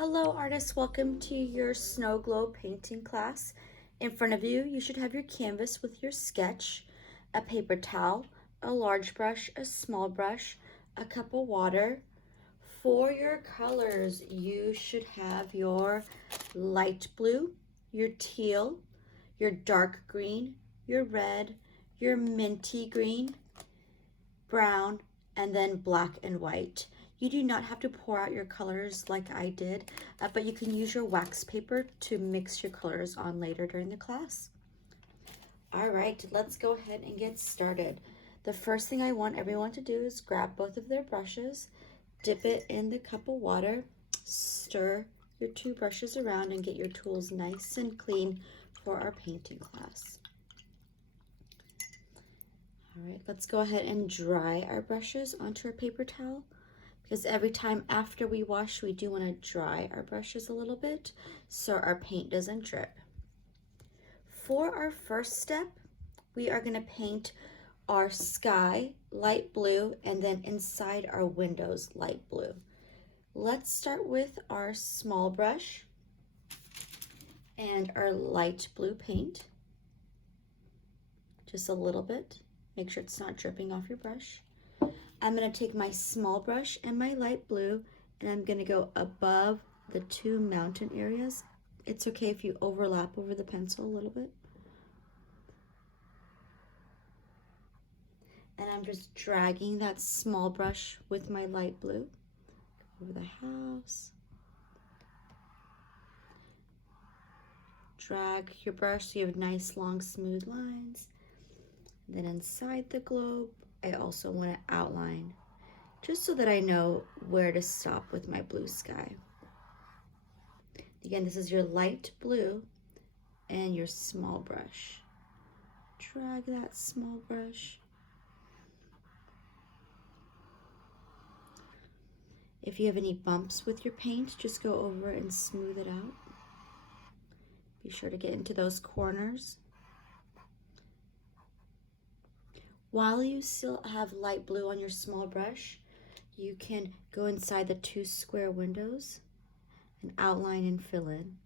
Hello artists, welcome to your snow globe painting class. In front of you, you should have your canvas with your sketch, a paper towel, a large brush, a small brush, a cup of water. For your colors, you should have your light blue, your teal, your dark green, your red, your minty green, brown, and then black and white. You do not have to pour out your colors like I did, but you can use your wax paper to mix your colors on later during the class. All right, let's go ahead and get started. The first thing I want everyone to do is grab both of their brushes, dip it in the cup of water, stir your two brushes around and get your tools nice and clean for our painting class. All right, let's go ahead and dry our brushes onto our paper towel, because every time after we wash, we do want to dry our brushes a little bit so our paint doesn't drip. For our first step, we are going to paint our sky light blue and then inside our windows light blue. Let's start with our small brush and our light blue paint. Just a little bit. Make sure it's not dripping off your brush. I'm going to take my small brush and my light blue, and I'm going to go above the two mountain areas. It's okay if you overlap over the pencil a little bit. And I'm just dragging that small brush with my light blue over the house. Drag your brush so you have nice, long, smooth lines. Then inside the globe, I also want to outline just so that I know where to stop with my blue sky. Again, this is your light blue and your small brush. Drag that small brush. If you have any bumps with your paint, just go over and smooth it out. Be sure to get into those corners. While you still have light blue on your small brush, you can go inside the two square windows and outline and fill in.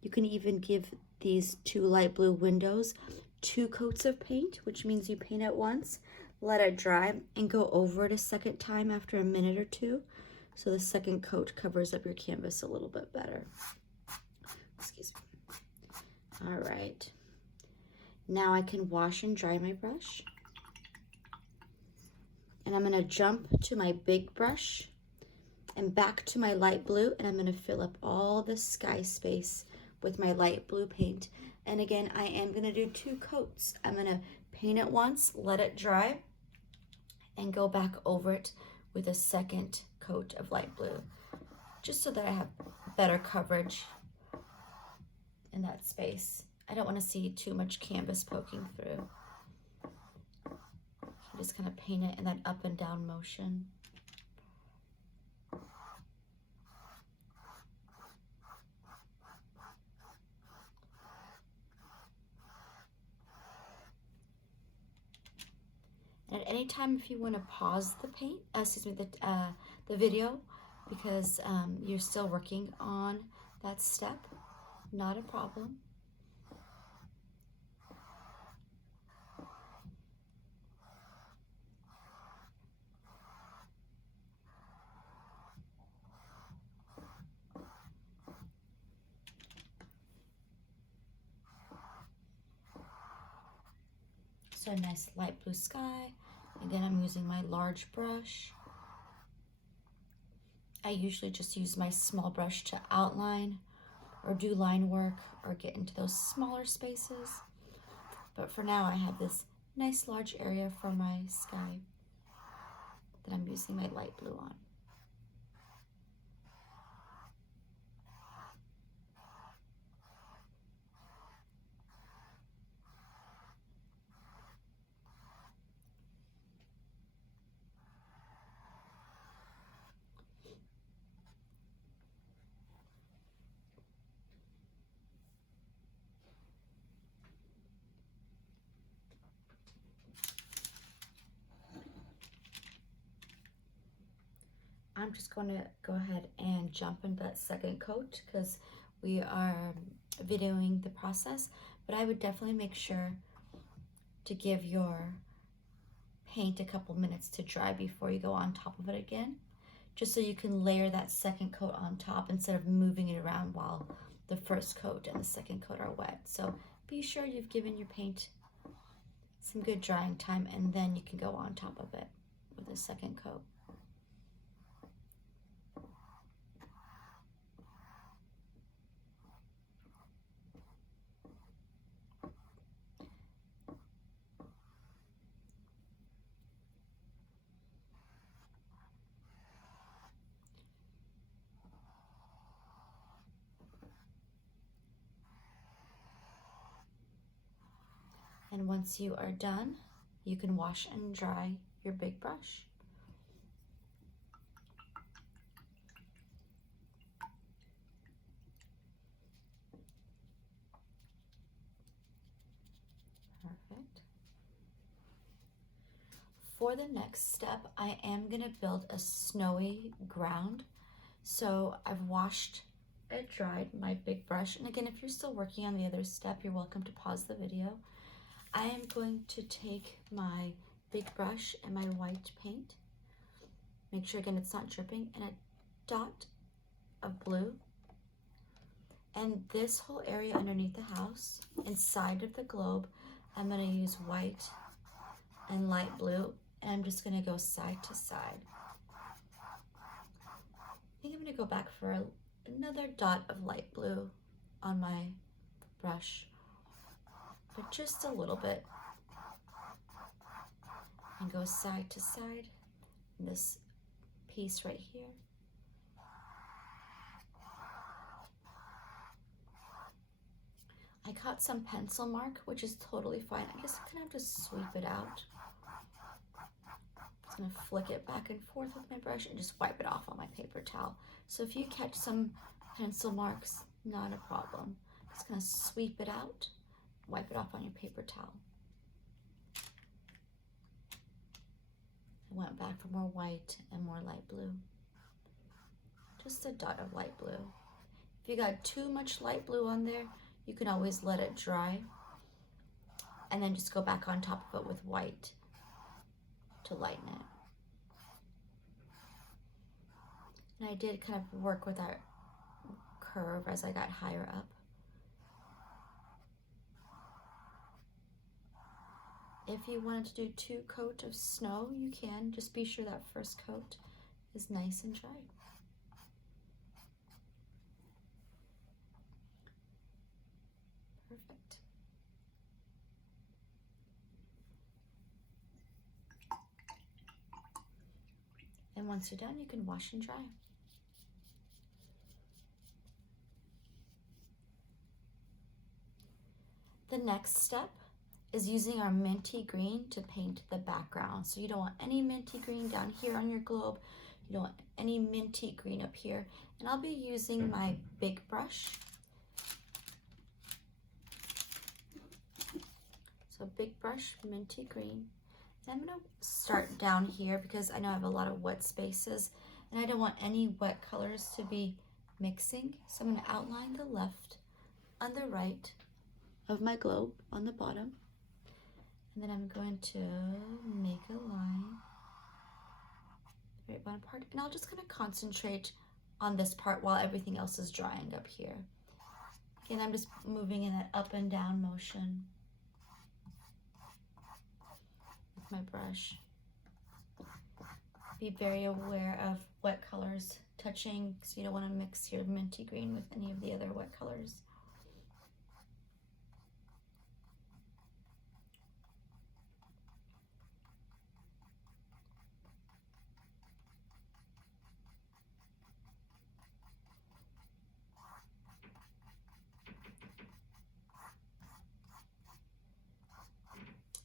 You can even give these two light blue windows 2 coats of paint, which means you paint it once, let it dry, and go over it a second time after a minute or two, so the second coat covers up your canvas a little bit better. Excuse me. All right. Now I can wash and dry my brush. And I'm going to jump to my big brush and back to my light blue, and I'm going to fill up all the sky space with my light blue paint. And again, I am going to do 2 coats. I'm going to paint it once, let it dry, and go back over it with a second coat of light blue, just so that I have better coverage in that space. I don't want to see too much canvas poking through. Just kind of paint it in that up and down motion. And at any time, if you want to pause the the video, because you're still working on that step, not a problem. So a nice light blue sky. Again, I'm using my large brush. I usually just use my small brush to outline or do line work or get into those smaller spaces. But for now, I have this nice large area for my sky that I'm using my light blue on. I'm just going to go ahead and jump into that second coat because we are videoing the process, but I would definitely make sure to give your paint a couple minutes to dry before you go on top of it again, just so you can layer that second coat on top instead of moving it around while the first coat and the second coat are wet. So be sure you've given your paint some good drying time, and then you can go on top of it with the second coat. And once you are done, you can wash and dry your big brush. Perfect. For the next step, I am going to build a snowy ground. So I've washed and dried my big brush. And again, if you're still working on the other step, you're welcome to pause the video. I am going to take my big brush and my white paint. Make sure again it's not dripping, and a dot of blue. And this whole area underneath the house, inside of the globe, I'm going to use white and light blue, and I'm just going to go side to side. I think I'm going to go back for another dot of light blue on my brush, but just a little bit, and go side to side in this piece right here. I caught some pencil mark, which is totally fine. I just kind of just sweep it out. I'm just gonna flick it back and forth with my brush and just wipe it off on my paper towel. So if you catch some pencil marks, not a problem. Just gonna sweep it out, wipe it off on your paper towel. I went back for more white and more light blue. Just a dot of light blue. If you got too much light blue on there, you can always let it dry and then just go back on top of it with white to lighten it. And I did kind of work with that curve as I got higher up. If you wanted to do 2 coats of snow, you can. Just be sure that first coat is nice and dry. Perfect. And once you're done, you can wash and dry. The next step is using our minty green to paint the background. So you don't want any minty green down here on your globe. You don't want any minty green up here. And I'll be using my big brush. So big brush, minty green. And I'm gonna start down here because I know I have a lot of wet spaces and I don't want any wet colors to be mixing. So I'm gonna outline the left and the right of my globe on the bottom. And then I'm going to make a line, right bottom part, and I'm just going to concentrate on this part while everything else is drying up here. Again, I'm just moving in an up and down motion with my brush. Be very aware of wet colors touching, because you don't want to mix your minty green with any of the other wet colors.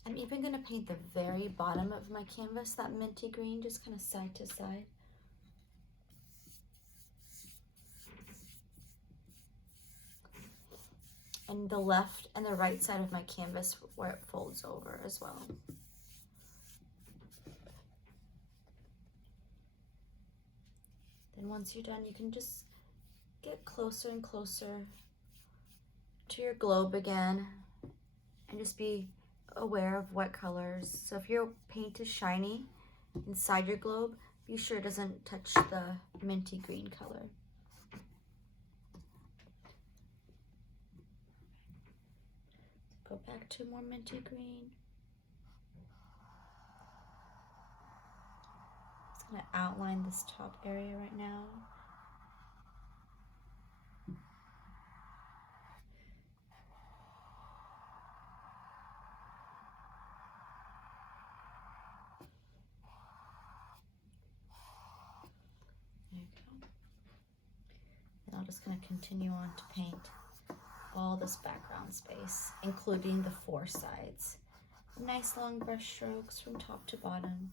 I'm even going to paint the very bottom of my canvas, that minty green, just kind of side to side. And the left and the right side of my canvas where it folds over as well. And once you're done, you can just get closer and closer to your globe again and just be aware of what colors. So if your paint is shiny inside your globe, be sure it doesn't touch the minty green color. Go back to more minty green. Just gonna outline this top area right now. There you go. And I'm just gonna continue on to paint all this background space, including the four sides. Nice long brush strokes from top to bottom.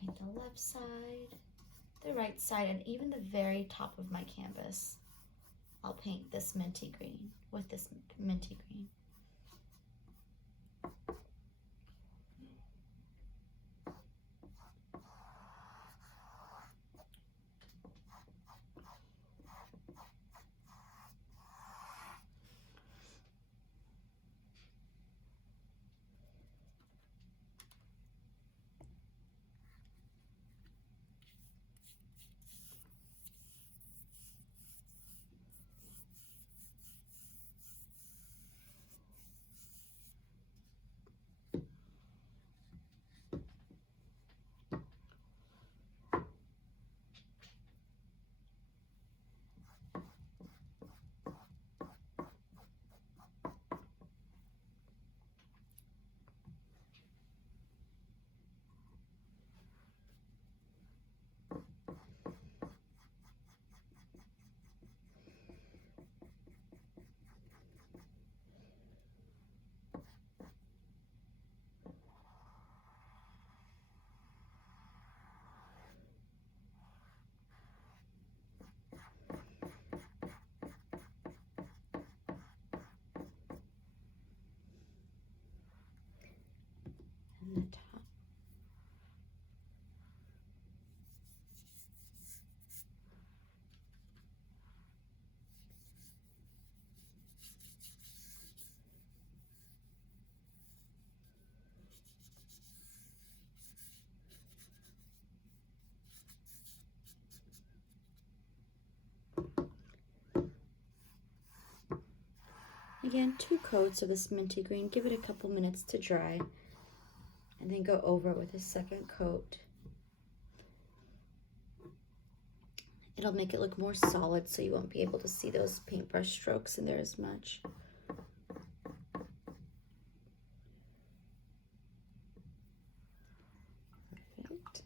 Paint the left side, the right side, and even the very top of my canvas. I'll paint this minty green with this minty green. And the top. Again, 2 coats of this minty green. Give it a couple minutes to dry, and then go over it with a second coat. It'll make it look more solid, so you won't be able to see those paintbrush strokes in there as much. Perfect.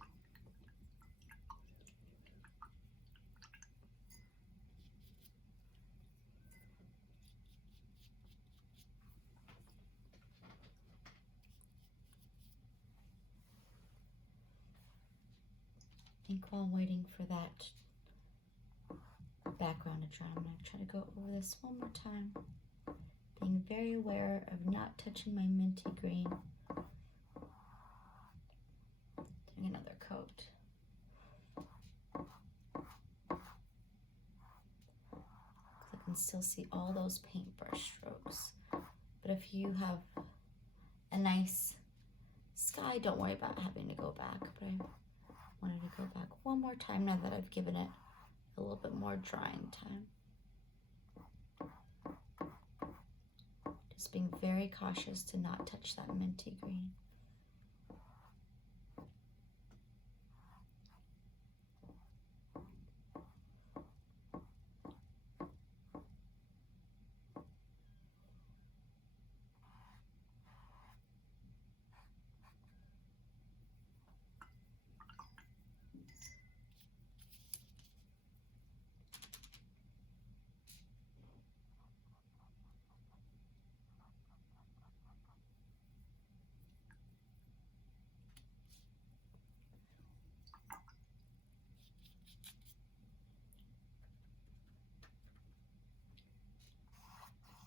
I think while I'm waiting for that background to dry, I'm going to try to go over this one more time, being very aware of not touching my minty green. Doing another coat. I can still see all those paintbrush strokes. But if you have a nice sky, don't worry about having to go back. But I wanted to go back one more time now that I've given it a little bit more drying time. Just being very cautious to not touch that minty green.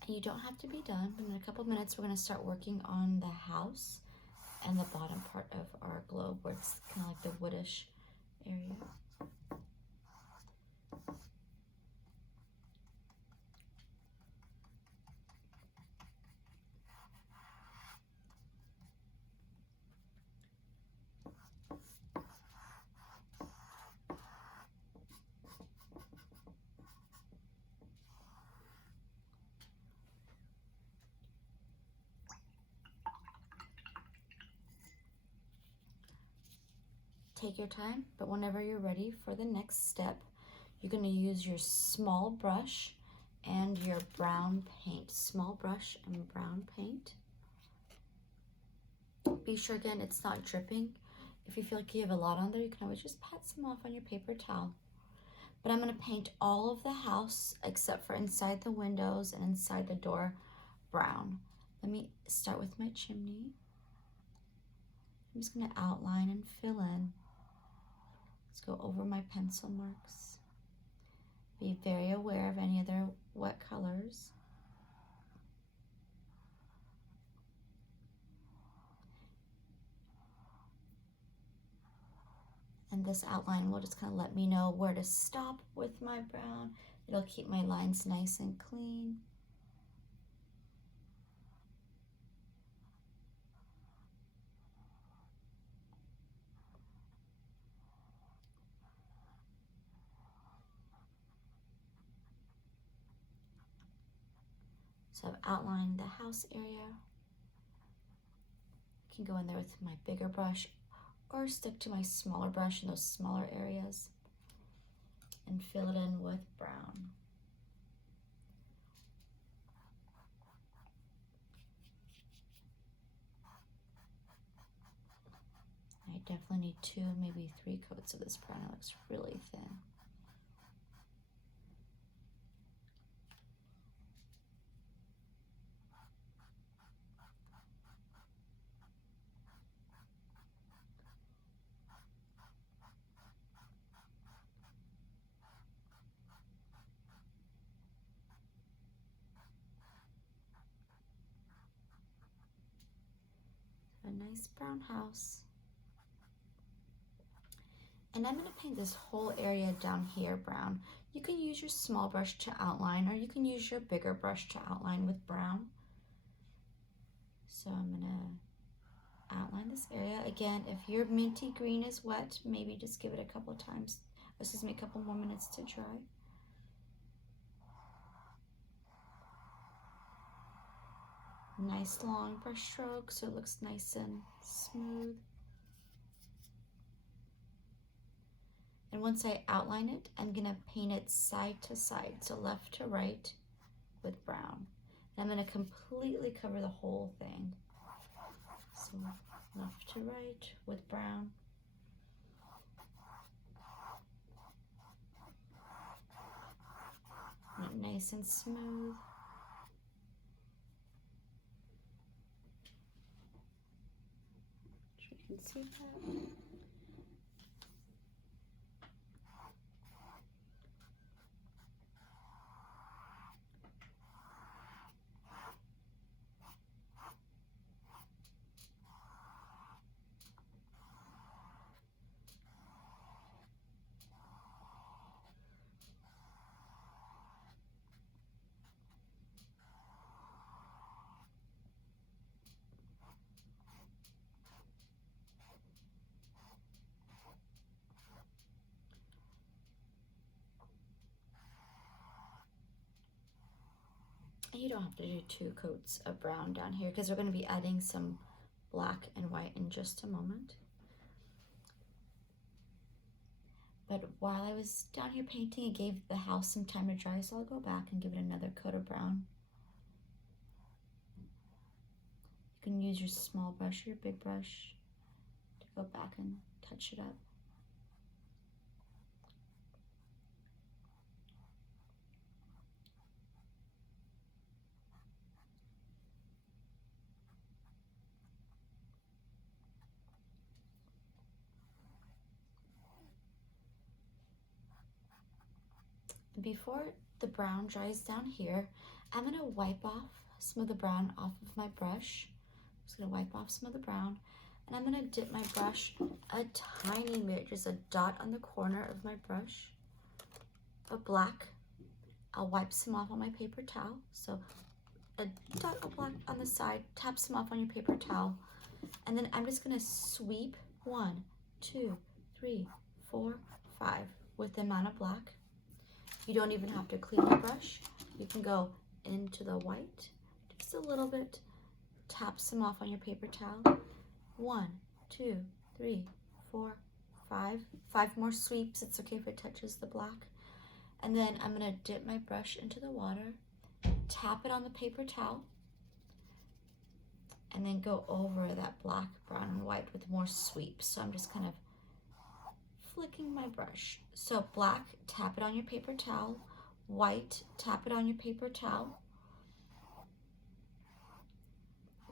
You don't have to be done, but in a couple minutes we're going to start working on the house and the bottom part of our globe where it's kind of like the woodish area. Take your time, but whenever you're ready for the next step, you're going to use your small brush and your brown paint. Small brush and brown paint. Be sure again it's not dripping. If you feel like you have a lot on there, you can always just pat some off on your paper towel. But I'm going to paint all of the house except for inside the windows and inside the door brown. Let me start with my chimney. I'm just going to outline and fill in. Let's go over my pencil marks. Be very aware of any other wet colors. And this outline will just kind of let me know where to stop with my brown. It'll keep my lines nice and clean. So I've outlined the house area. I can go in there with my bigger brush or stick to my smaller brush in those smaller areas and fill it in with brown. I definitely need 2, maybe 3 coats of this brown. It looks really thin. A nice brown house. And I'm going to paint this whole area down here brown. You can use your small brush to outline, or you can use your bigger brush to outline with brown. So I'm going to outline this area. Again, if your minty green is wet, maybe just give it a couple times. Excuse me, a couple more minutes to dry. Nice long brush stroke so it looks nice and smooth. And once I outline it, I'm going to paint it side to side, so left to right with brown. And I'm going to completely cover the whole thing. So left to right with brown. Nice and smooth. You can see that. You don't have to do 2 coats of brown down here because we're going to be adding some black and white in just a moment. But while I was down here painting, it gave the house some time to dry, so I'll go back and give it another coat of brown. You can use your small brush or your big brush to go back and touch it up. And before the brown dries down here, I'm gonna wipe off some of the brown off of my brush. I'm just gonna wipe off some of the brown, and I'm gonna dip my brush a tiny bit, just a dot on the corner of my brush of black. I'll wipe some off on my paper towel. So a dot of black on the side, tap some off on your paper towel, and then I'm just gonna sweep 1, 2, 3, 4, 5 with the amount of black. You don't even have to clean the brush. You can go into the white, just a little bit, tap some off on your paper towel. 1, 2, 3, 4, 5. 5 more sweeps. It's okay if it touches the black. And then I'm gonna dip my brush into the water, tap it on the paper towel, and then go over that black, brown, and white with more sweeps. So I'm just kind of flicking my brush. So black, tap it on your paper towel. White, tap it on your paper towel.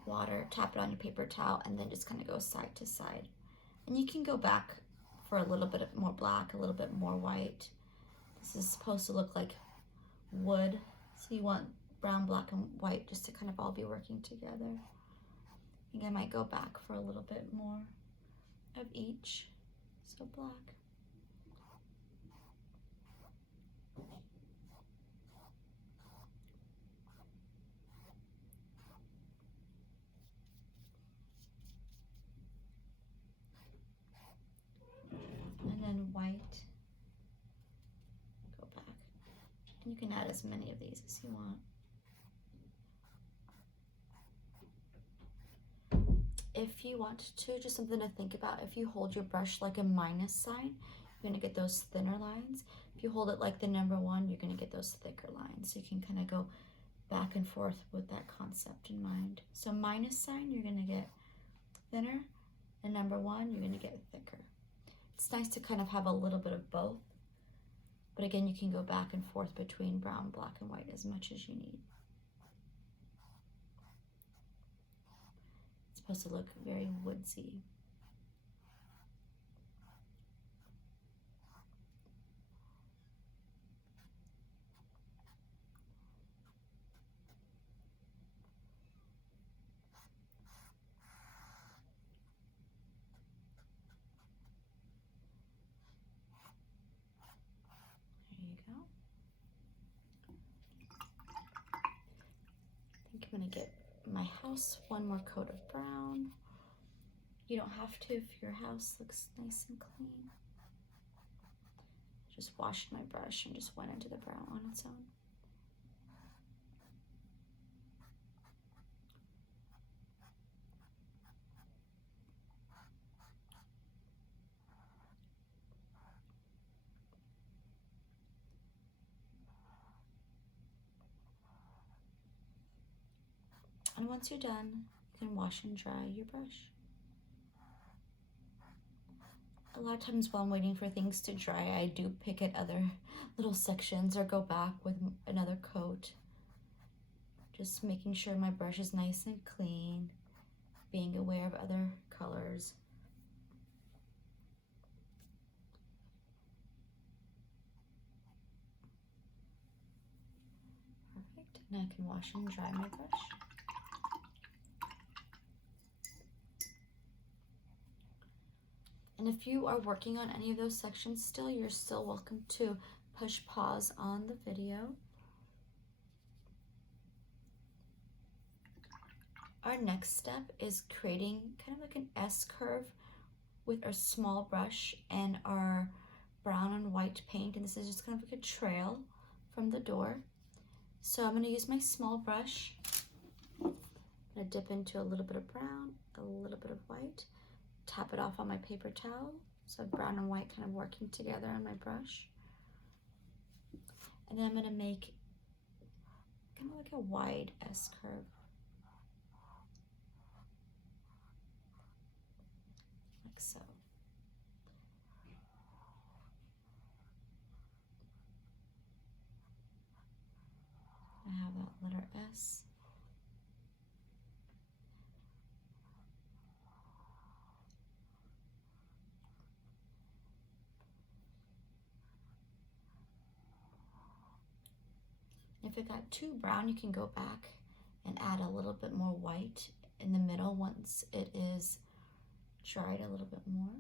Water, tap it on your paper towel, and then just kind of go side to side. And you can go back for a little bit more black, a little bit more white. This is supposed to look like wood, so you want brown, black, and white just to kind of all be working together. I think I might go back for a little bit more of each. So black. And then white. Go back. And you can add as many of these as you want. If you want to, just something to think about, if you hold your brush like a minus sign, you're gonna get those thinner lines. If you hold it like the number 1, you're gonna get those thicker lines. So you can kind of go back and forth with that concept in mind. So minus sign, you're gonna get thinner, and number 1, you're gonna get thicker. It's nice to kind of have a little bit of both, but again, you can go back and forth between brown, black, and white as much as you need. It's supposed to look very woodsy. There you go. I think I'm gonna get my house one more coat of brown. You don't have to if your house looks nice and clean. Just washed my brush and just went into the brown on its own. And once you're done, you can wash and dry your brush. A lot of times while I'm waiting for things to dry, I do pick at other little sections or go back with another coat. Just making sure my brush is nice and clean, being aware of other colors. Perfect, and I can wash and dry my brush. And if you are working on any of those sections still, you're still welcome to push pause on the video. Our next step is creating kind of like an S curve with our small brush and our brown and white paint. And this is just kind of like a trail from the door. So I'm going to use my small brush. I'm going to dip into a little bit of brown, a little bit of white. Tap it off on my paper towel, so brown and white kind of working together on my brush. And then I'm going to make kind of like a wide S curve. Like so. I have that letter S. if it got too brown, you can go back and add a little bit more white in the middle once it is dried a little bit more.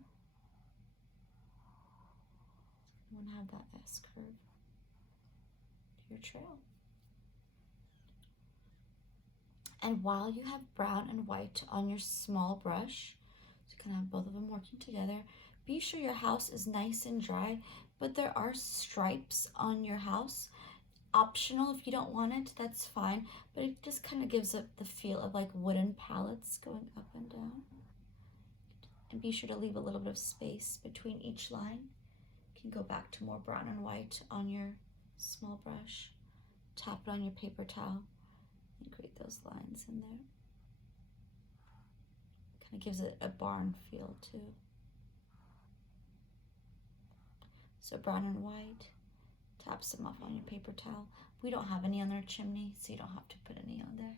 You want to have that S-curve to your trail. And while you have brown and white on your small brush, so you can have both of them working together, be sure your house is nice and dry, but there are stripes on your house. Optional if you don't want it, that's fine, but it just kind of gives it the feel of like wooden pallets going up and down. And be sure to leave a little bit of space between each line. You can go back to more brown and white on your small brush, tap it on your paper towel, and create those lines in there. Kind of gives it a barn feel too. So brown and white, tap some off on your paper towel. We don't have any on our chimney, so you don't have to put any on there.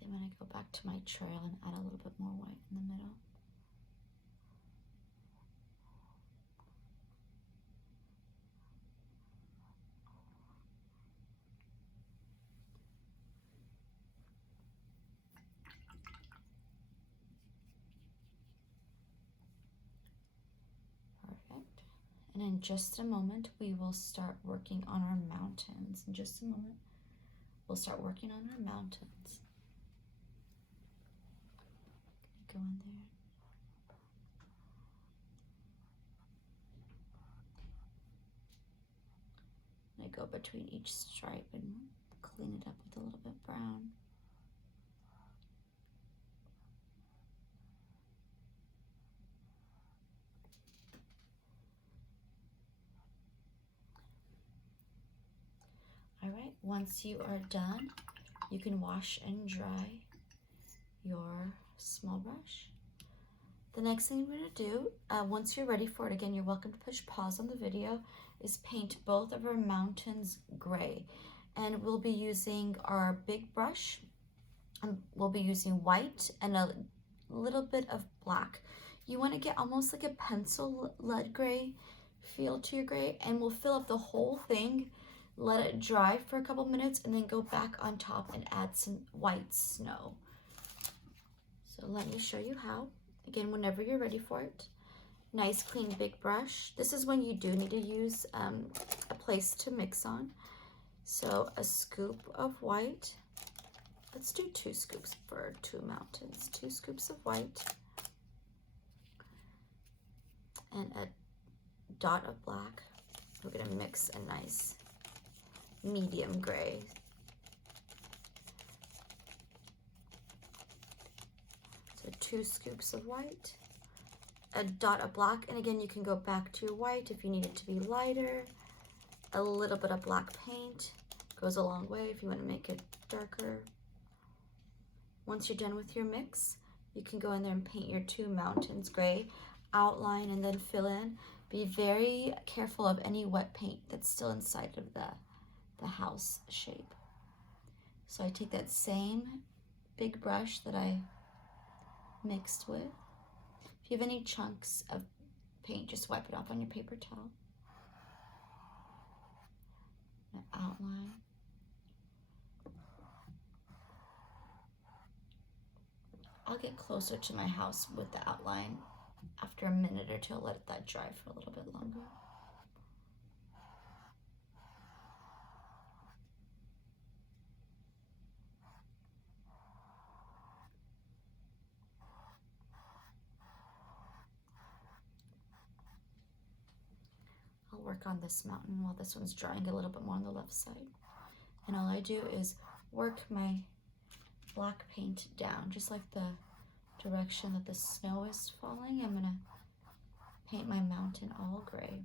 Then when I go back to my trail and add a little bit more white in the middle. Perfect. And in just a moment, we will start working on our mountains. In just a moment, we'll start working on our mountains. Go in there. And I go between each stripe and clean it up with a little bit brown. All right, once you are done, you can wash and dry your small brush. The next thing we're going to do, once you're ready for it, again, you're welcome to push pause on the video, is paint both of our mountains gray. And we'll be using our big brush, and we'll be using white and a little bit of black. You want to get almost like a pencil lead gray feel to your gray, and we'll fill up the whole thing, let it dry for a couple minutes, and then go back on top and add some white snow. So let me show you how. Again, whenever you're ready for it. Nice, clean, big brush. This is when you do need to use a place to mix on. So a scoop of white. Let's do 2 scoops for 2 mountains. 2 scoops of white. And a dot of black. We're going to mix a nice medium gray. So 2 scoops of white, a dot of black, and again, you can go back to your white if you need it to be lighter. A little bit of black paint goes a long way if you want to make it darker. Once you're done with your mix, you can go in there and paint your 2 mountains gray, outline and then fill in. Be very careful of any wet paint that's still inside of the house shape. So I take that same big brush that I mixed with. If you have any chunks of paint, just wipe it off on your paper towel. Outline. I'll get closer to my house with the outline after a minute or 2. I'll let that dry for a little bit longer. I'll work on this mountain while this one's drying a little bit more on the left side. And all I do is work my black paint down, just like the direction that the snow is falling. I'm gonna paint my mountain all gray.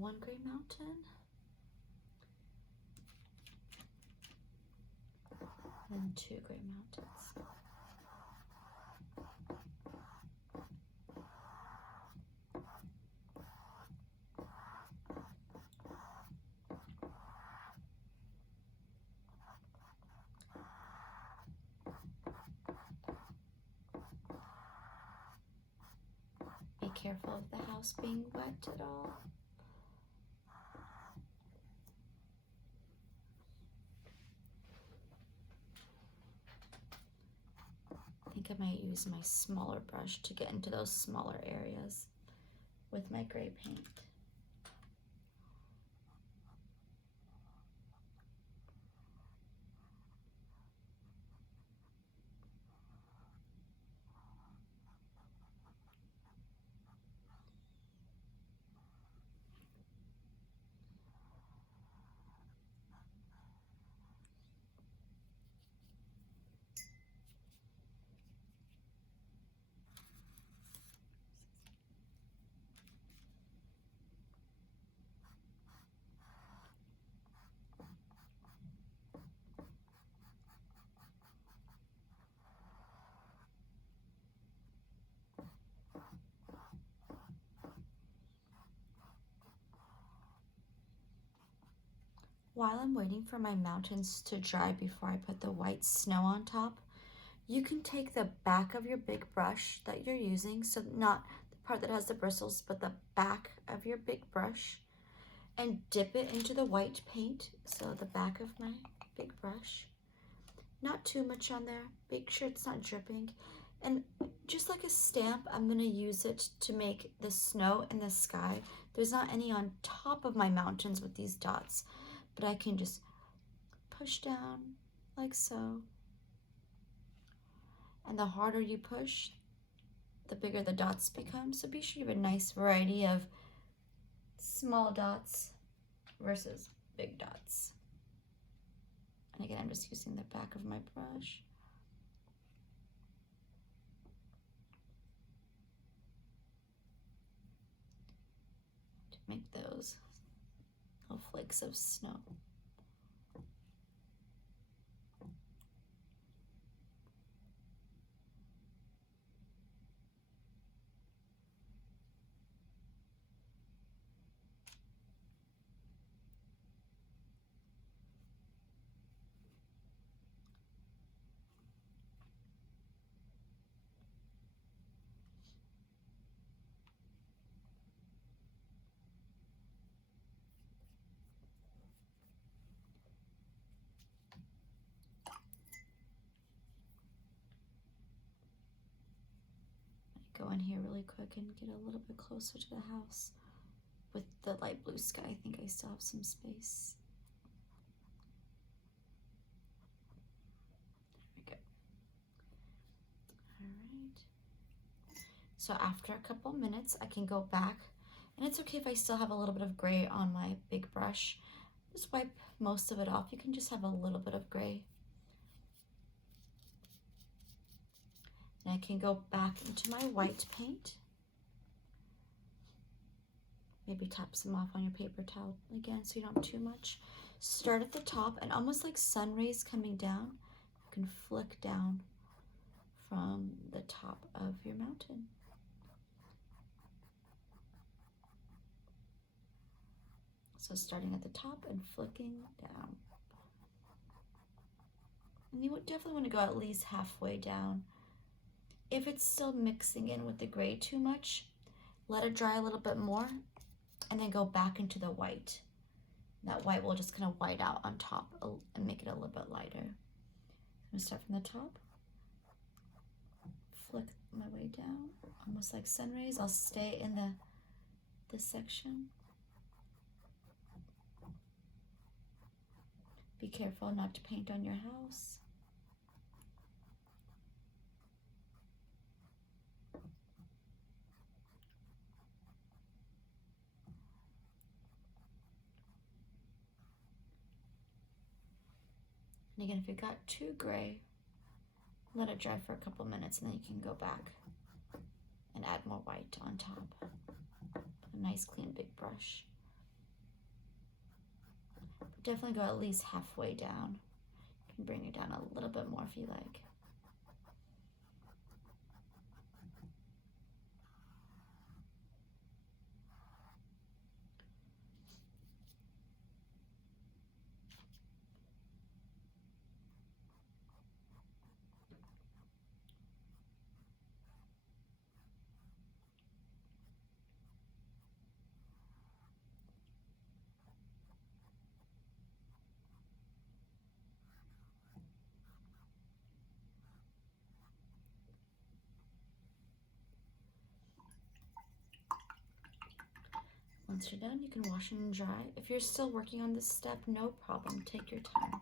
one gray mountain, and two gray mountains. Be careful of the house being wet at all. I think I might use my smaller brush to get into those smaller areas with my gray paint. While I'm waiting for my mountains to dry before I put the white snow on top, you can take the back of your big brush that you're using, so not the part that has the bristles, but the back of your big brush, and dip it into the white paint. So the back of my big brush, not too much on there, make sure it's not dripping. And just like a stamp, I'm gonna use it to make the snow in the sky. There's not any on top of my mountains with these dots, but I can just push down like so. And the harder you push, the bigger the dots become. So be sure you have a nice variety of small dots versus big dots. And again, I'm just using the back of my brush. To make those little flakes of snow. Go in here really quick and get a little bit closer to the house. With the light blue sky, I think I still have some space. There we go. All right. So after a couple minutes, I can go back, and it's okay if I still have a little bit of gray on my big brush. Just wipe most of it off. You can just have a little bit of gray. And I can go back into my white paint. Maybe tap some off on your paper towel again so you don't have too much. Start at the top, and almost like sun rays coming down, you can flick down from the top of your mountain. So starting at the top and flicking down. And you would definitely want to go at least halfway down. If it's still mixing in with the gray too much, let it dry a little bit more and then go back into the white. That white will just kind of white out on top and make it a little bit lighter. I'm gonna start from the top, flick my way down, almost like sun rays. I'll stay in this section. Be careful not to paint on your house. And again, if you got too gray, let it dry for a couple minutes, and then you can go back and add more white on top. A nice clean big brush. definitely go at least halfway down. You can bring it down a little bit more if you like. Once you're done, you can wash and dry. If you're still working on this step, no problem. Take your time.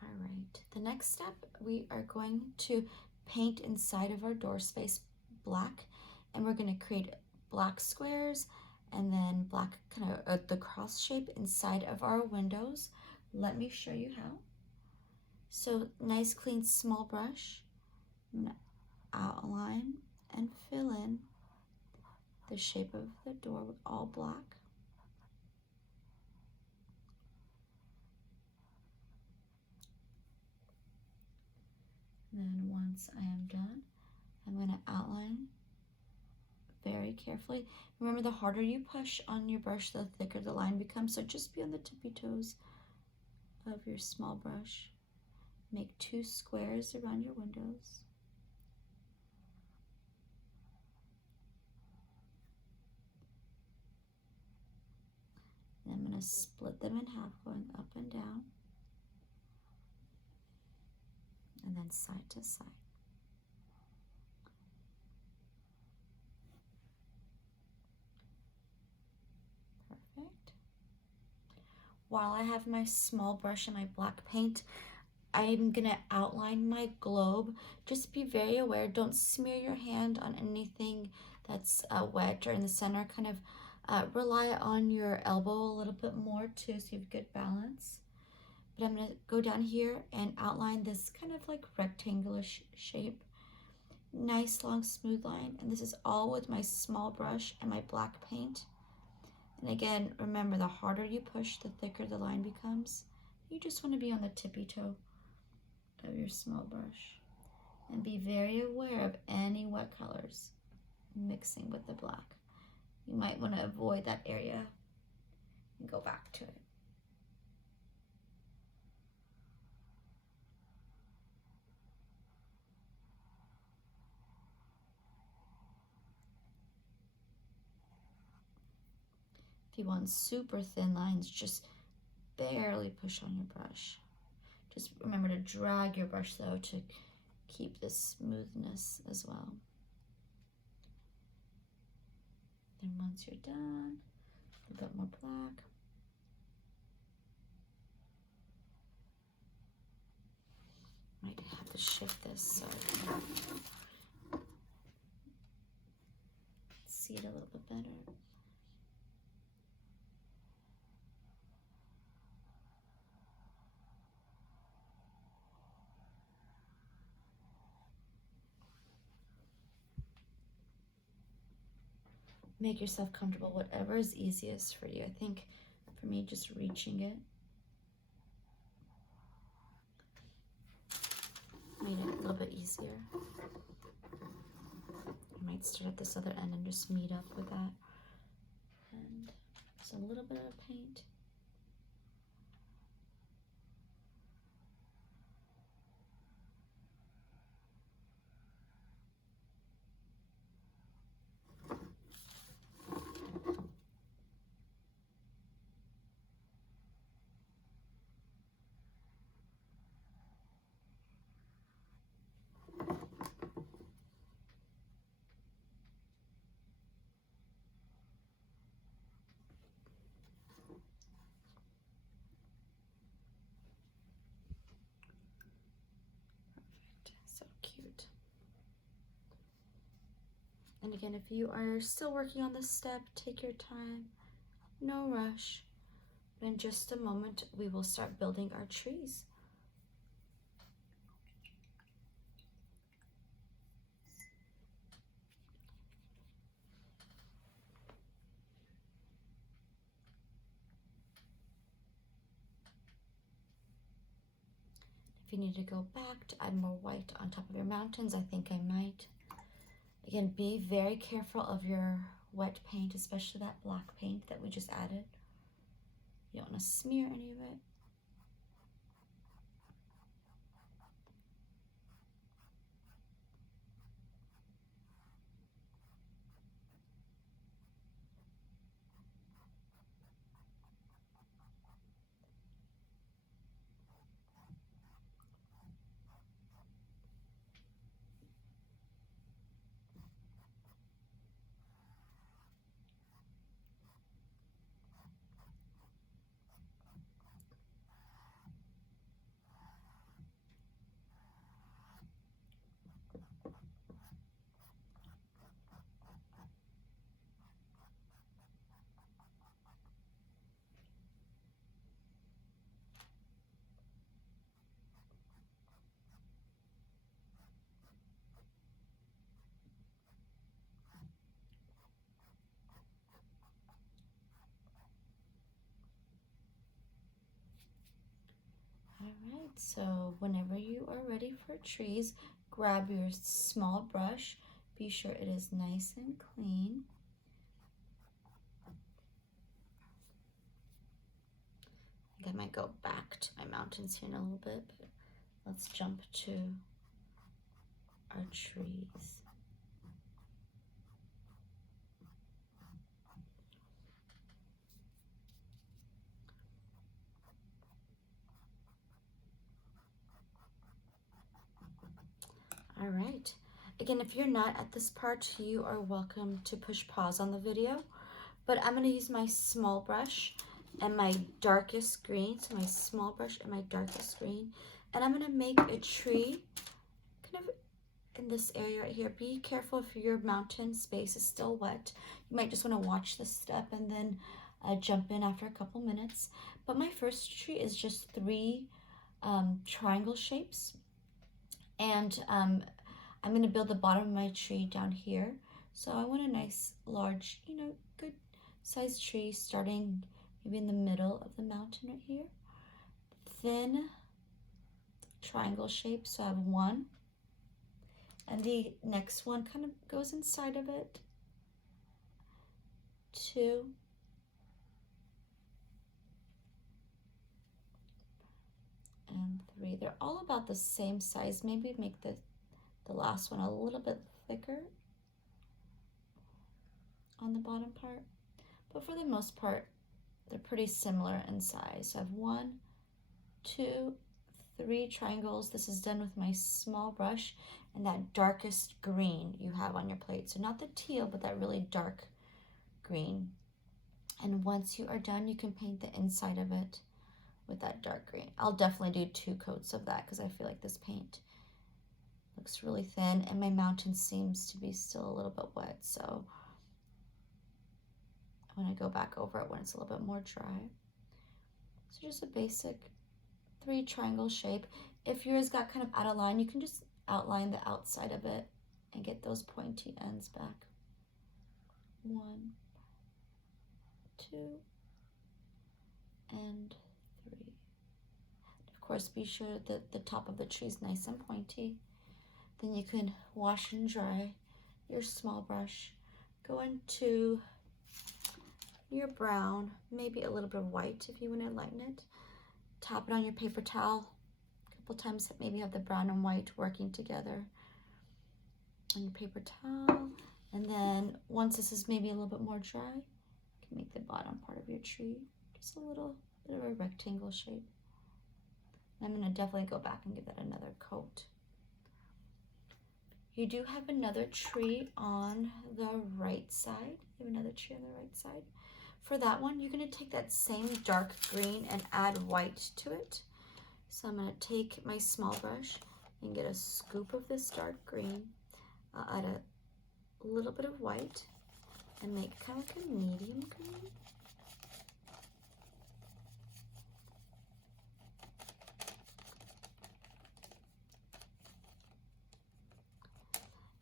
All right, the next step, we are going to paint inside of our door space black, and we're going to create black squares and then black kind of the cross shape inside of our windows. Let me show you how. So nice clean small brush. I'm going to outline and fill in the shape of the door with all black. And then once I am done, I'm going to outline very carefully. Remember, the harder you push on your brush, the thicker the line becomes. So just be on the tippy toes of your small brush. Make 2 squares around your windows. And I'm going to split them in half, going up and down, and then side to side. Perfect. While I have my small brush and my black paint, I'm going to outline my globe. Just be very aware. Don't smear your hand on anything that's wet or in the center. Kind of rely on your elbow a little bit more too, so you have good balance. But I'm going to go down here and outline this kind of like rectangular shape. Nice long smooth line, and this is all with my small brush and my black paint. And again, remember, the harder you push, the thicker the line becomes. You just want to be on the tippy toe of your small brush, and be very aware of any wet colors mixing with the black. You might want to avoid that area and go back to it. If you want super thin lines, just barely push on your brush. Just remember to drag your brush though to keep this smoothness as well. And once you're done, a little bit more black. Might have to shift this so I can see it a little bit better. Make yourself comfortable, whatever is easiest for you. I think for me, just reaching it made it a little bit easier. I might start at this other end and just meet up with that. And just a little bit of paint. So cute. And again, if you are still working on this step, take your time, no rush. But in just a moment, we will start building our trees. If you need to go back to add more white on top of your mountains, I think I might. Again, be very careful of your wet paint, especially that black paint that we just added. You don't want to smear any of it. All right, so whenever you are ready for trees, grab your small brush. Be sure it is nice and clean. I think I might go back to my mountains here in a little bit, but let's jump to our trees. All right. Again, if you're not at this part, you are welcome to push pause on the video, but I'm going to use my small brush and my darkest green, so my small brush and my darkest green, and I'm going to make a tree kind of in this area right here. Be careful if your mountain space is still wet. You might just want to watch this step and then jump in after a couple minutes. But my first tree is just 3 triangle shapes, and I'm going to build the bottom of my tree down here. So I want a nice large, good sized tree starting maybe in the middle of the mountain right here. Thin triangle shape, so I have 1. And the next one kind of goes inside of it. 2. And 3. They're all about the same size. Maybe make the last one a little bit thicker on the bottom part. But for the most part, they're pretty similar in size. So I have 1, 2, 3 triangles. This is done with my small brush and that darkest green you have on your plate. So not the teal, but that really dark green. And once you are done, you can paint the inside of it with that dark green. I'll definitely do 2 coats of that because I feel like this paint looks really thin and my mountain seems to be still a little bit wet. So I'm going to go back over it when it's a little bit more dry. So just a basic 3 triangle shape. If yours got kind of out of line, you can just outline the outside of it and get those pointy ends back. 1, 2, and 3. Of course, be sure that the top of the tree is nice and pointy. Then you can wash and dry your small brush. Go into your brown, maybe a little bit of white if you want to lighten it. Tap it on your paper towel a couple times, maybe have the brown and white working together on your paper towel. And then once this is maybe a little bit more dry, you can make the bottom part of your tree just a little bit of a rectangle shape. And I'm going to definitely go back and give that another coat. You do have another tree on the right side. You have another tree on the right side. For that one, you're going to take that same dark green and add white to it. So I'm going to take my small brush and get a scoop of this dark green. I'll add a little bit of white and make kind of like a medium green.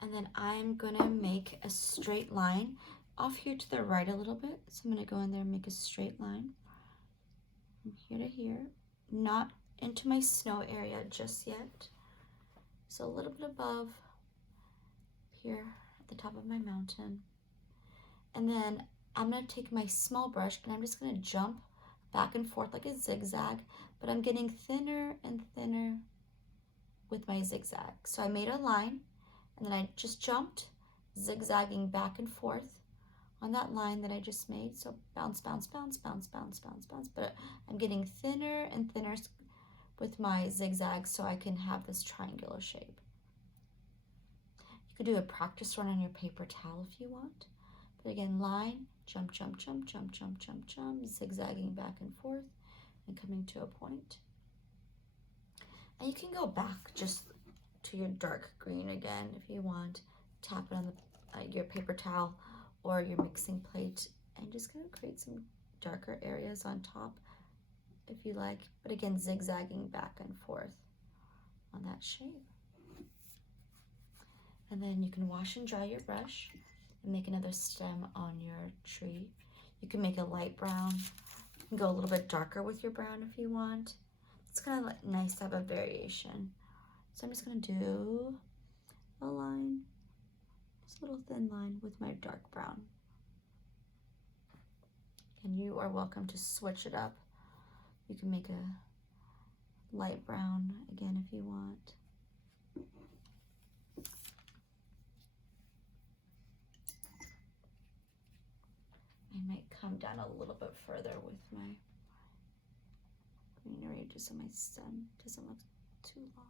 And then I'm going to make a straight line off here to the right a little bit. So I'm going to go in there and make a straight line from here to here, not into my snow area just yet. So a little bit above here at the top of my mountain. And then I'm going to take my small brush and I'm just going to jump back and forth like a zigzag, but I'm getting thinner and thinner with my zigzag. So I made a line and then I just jumped, zigzagging back and forth on that line that I just made. So bounce, bounce, bounce, bounce, bounce, bounce, bounce. But I'm getting thinner and thinner with my zigzags so I can have this triangular shape. You could do a practice run on your paper towel if you want. But again, line, jump, jump, jump, jump, jump, jump, jump, zigzagging back and forth and coming to a point. And you can go back just to your dark green again if you want. Tap it on your paper towel or your mixing plate and just kind of create some darker areas on top if you like. But again, zigzagging back and forth on that shape. And then you can wash and dry your brush and make another stem on your tree. You can make a light brown. You can go a little bit darker with your brown if you want. It's kind of like nice to have a variation. So I'm just going to do a line, just a little thin line with my dark brown. And you are welcome to switch it up. You can make a light brown again if you want. I might come down a little bit further with my greenery just so my stem doesn't look too long.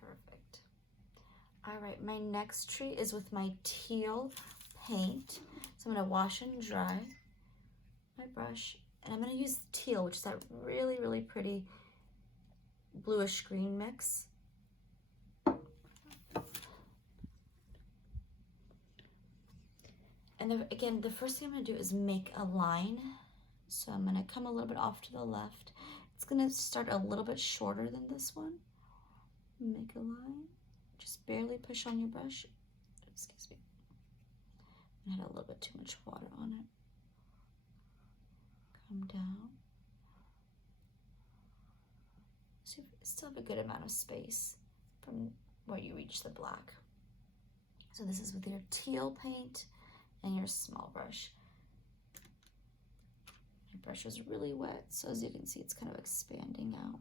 Perfect. All right, my next tree is with my teal paint. So I'm gonna wash and dry my brush and I'm gonna use teal, which is that really, really pretty bluish green mix. And again, the first thing I'm gonna do is make a line. So I'm gonna come a little bit off to the left. It's gonna start a little bit shorter than this one. Make a line, just barely push on your brush. Excuse me. I had a little bit too much water on it. Come down. So you still have a good amount of space from where you reach the black. So this is with your teal paint and your small brush. My brush is really wet, so as you can see, it's kind of expanding out.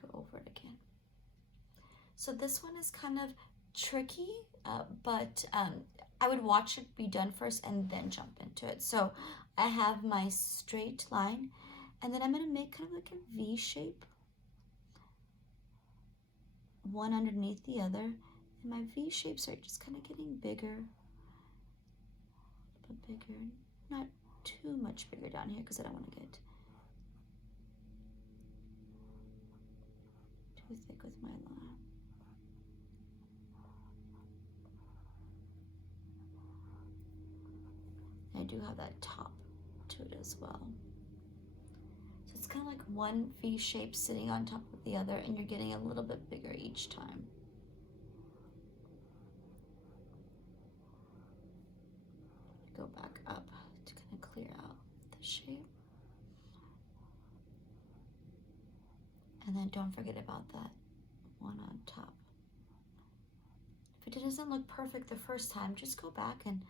Go over it again. So this one is kind of tricky, but I would watch it be done first and then jump into it. So I have my straight line, and then I'm gonna make kind of like a V shape, one underneath the other. And my V shapes are just kind of getting bigger, a bit bigger, not too much bigger down here because I don't want to get too thick with my line. I do have that top to it as well. So it's kind of like one V shape sitting on top of the other, and you're getting a little bit bigger each time. Go back up to kind of clear out the shape. And then don't forget about that one on top. If it doesn't look perfect the first time, just go back and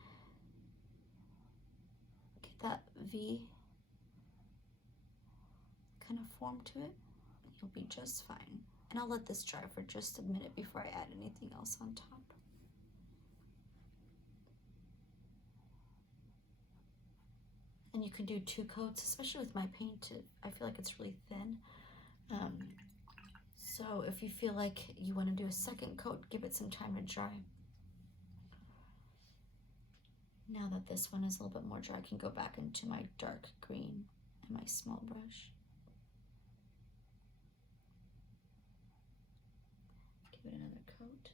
get that V kind of form to it. You'll be just fine. And I'll let this dry for just a minute before I add anything else on top. And you can do 2 coats, especially with my paint. I feel like it's really thin. So if you feel like you want to do a second coat, give it some time to dry. Now that this one is a little bit more dry, I can go back into my dark green and my small brush. Give it another coat.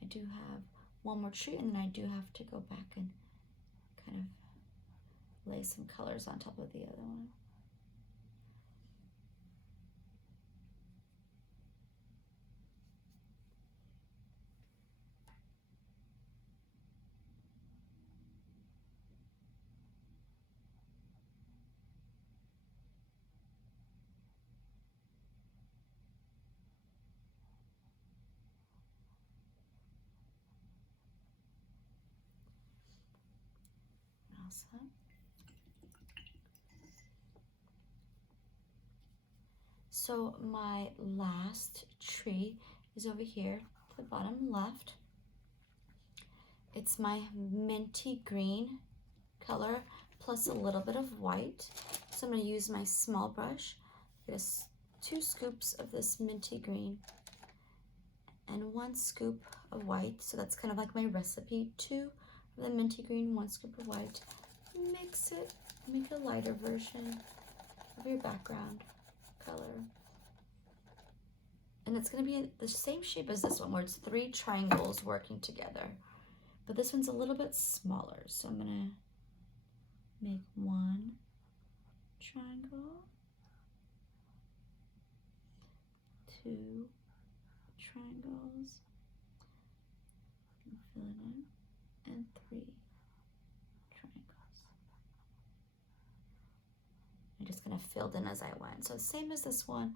I do have one more tree, and then I do have to go back and kind of lay some colors on top of the other one. Awesome. So my last tree is over here to the bottom left. It's my minty green color plus a little bit of white. So I'm going to use my small brush, get 2 scoops of this minty green and 1 scoop of white. So that's kind of like my recipe. 2 of the minty green, 1 scoop of white. Mix it, make a lighter version of your background color. And it's going to be the same shape as this one, where it's 3 triangles working together. But this one's a little bit smaller, so I'm going to make 1 triangle, 2 triangles, and fill it in, and 3 triangles. I'm just going to fill it in as I went. So same as this one,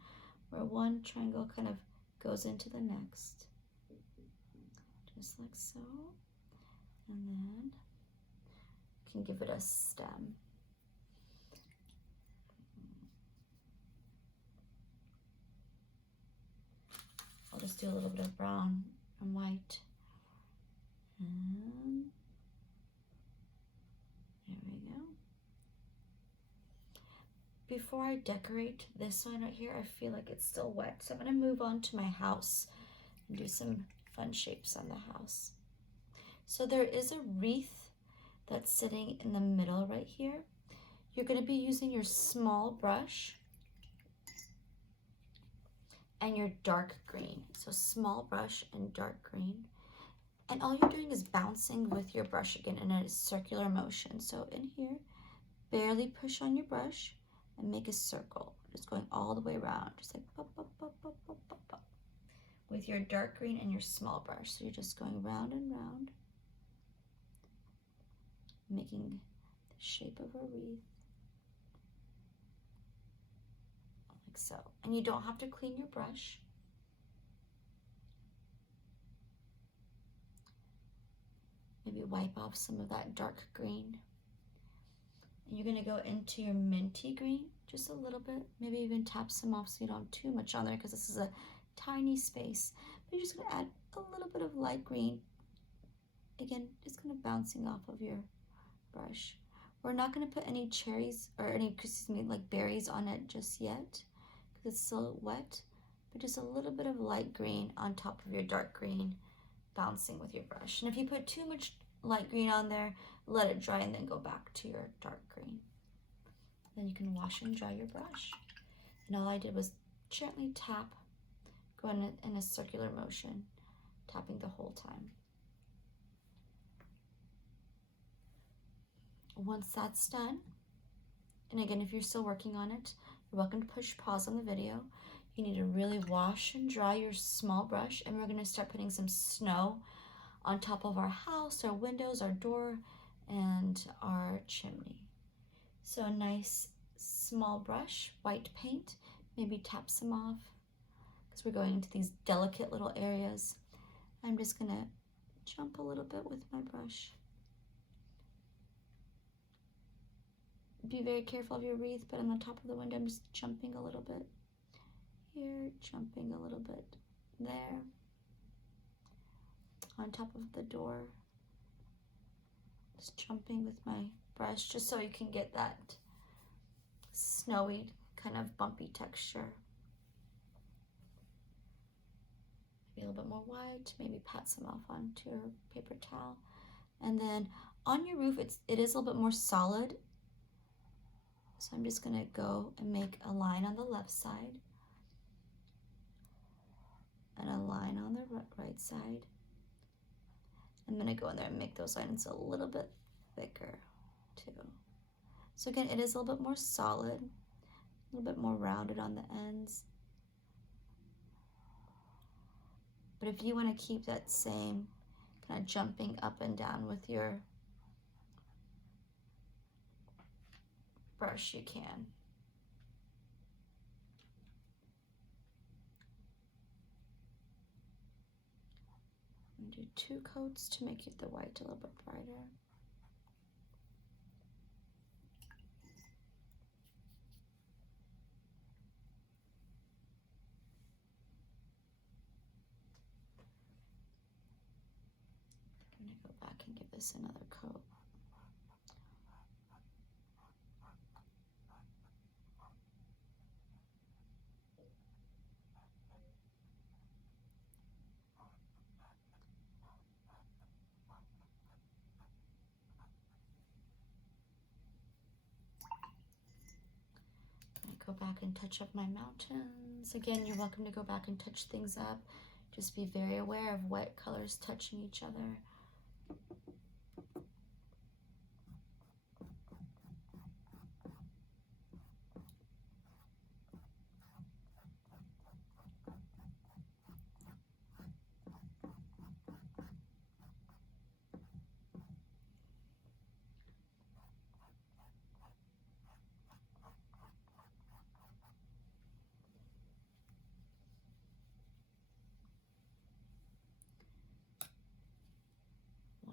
where 1 triangle kind of goes into the next, just like so. And then you can give it a stem. I'll just do a little bit of brown and white. And there we go. Before I decorate this one right here, I feel like it's still wet. So I'm going to move on to my house and do some fun shapes on the house. So there is a wreath that's sitting in the middle right here. You're going to be using your small brush and your dark green. So small brush and dark green. And all you're doing is bouncing with your brush again in a circular motion. So in here, barely push on your brush and make a circle. Just going all the way around. Just like pop, pop, pop, pop, pop, pop, pop. With your dark green and your small brush. So you're just going round and round, making the shape of a wreath, like so. And you don't have to clean your brush. Maybe wipe off some of that dark green. And you're going to go into your minty green just a little bit, maybe even tap some off so you don't have too much on there, because this is a tiny space. But you're just going to add a little bit of light green. Again, just kind of bouncing off of your brush. We're not going to put any cherries or any, like berries on it just yet, because it's still wet, but just a little bit of light green on top of your dark green, bouncing with your brush. And if you put too much light green on there, let it dry and then go back to your dark green. Then you can wash and dry your brush. And all I did was gently tap, going in a circular motion, tapping the whole time. Once that's done, and again, if you're still working on it, you're welcome to push pause on the video. You need to really wash and dry your small brush, and we're going to start putting some snow on top of our house, our windows, our door, and our chimney. So a nice small brush, white paint, maybe tap some off, because we're going into these delicate little areas. I'm just going to jump a little bit with my brush. Be very careful of your wreath, but on the top of the window, I'm just jumping a little bit here, jumping a little bit there, on top of the door, just jumping with my brush, just so you can get that snowy kind of bumpy texture. Maybe a little bit more white, maybe pat some off onto your paper towel. And then on your roof, it is a little bit more solid. So I'm just going to go and make a line on the left side and a line on the right side. I'm going to go in there and make those lines a little bit thicker too. So again, it is a little bit more solid, a little bit more rounded on the ends. But if you want to keep that same kind of jumping up and down with your brush, you can. I'm going to do 2 coats to make it the white a little bit brighter. and give this another coat. Go back and touch up my mountains. Again, you're welcome to go back and touch things up. Just be very aware of what colors touching each other.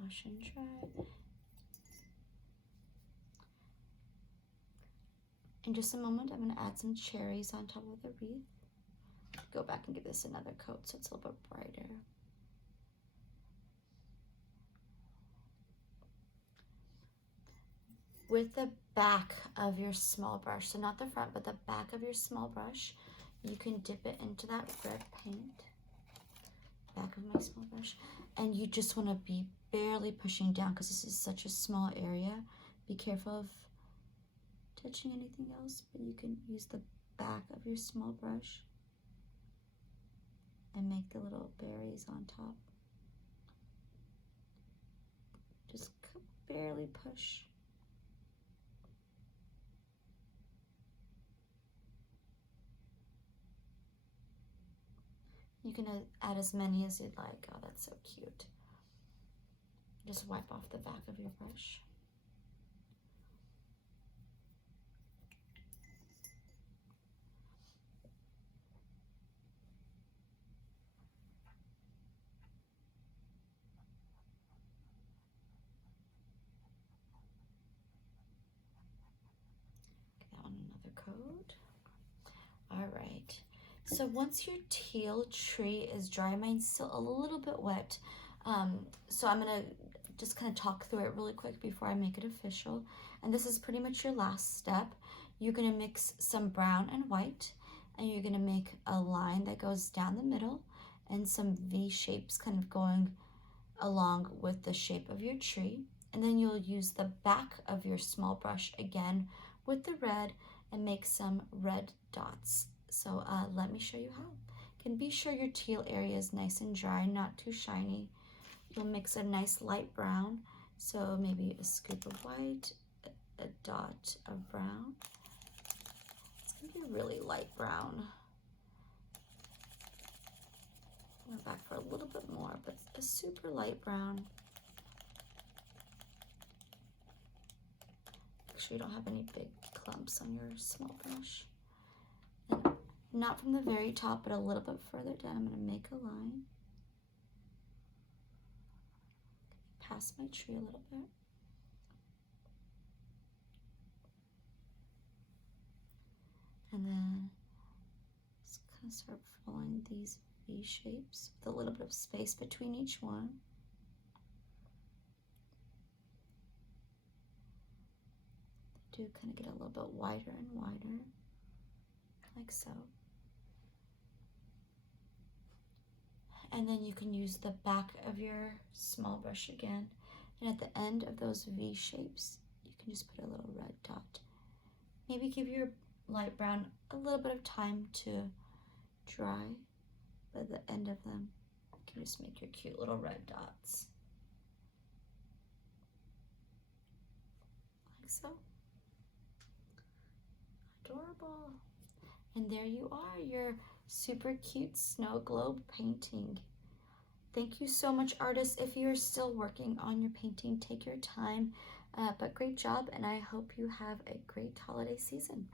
Wash and dry. In just a moment, I'm going to add some cherries on top of the wreath. Go back and give this another coat so it's a little bit brighter. With the back of your small brush, so not the front, but the back of your small brush, you can dip it into that red paint. Back of my small brush. And you just want to be barely pushing down because this is such a small area. Be careful of touching anything else, but you can use the back of your small brush and make the little berries on top. Just barely push. You can add as many as you'd like. Oh, that's so cute. Just wipe off the back of your brush. Give that one another coat. All right. So once your teal tree is dry, mine's still a little bit wet. So I'm gonna just kind of talk through it really quick before I make it official. And this is pretty much your last step. You're gonna mix some brown and white, and you're gonna make a line that goes down the middle and some V shapes kind of going along with the shape of your tree. And then you'll use the back of your small brush again with the red and make some red dots. So let me show you how. Can be sure your teal area is nice and dry, not too shiny. You'll mix a nice light brown, so maybe a scoop of white, a dot of brown. It's gonna be really light brown. Go back for a little bit more, but a super light brown. Make sure you don't have any big clumps on your small brush. And not from the very top, but a little bit further down, I'm gonna make a line. Past my tree a little bit. And then just kind of start following these V shapes with a little bit of space between each one. They do kind of get a little bit wider and wider, like so. And then you can use the back of your small brush again. And at the end of those V shapes, you can just put a little red dot. Maybe give your light brown a little bit of time to dry, but at the end of them, you can just make your cute little red dots. Like so. Adorable. And there you are, your super cute snow globe painting. Thank you so much, artists. If you're still working on your painting, take your time, but great job, and I hope you have a great holiday season.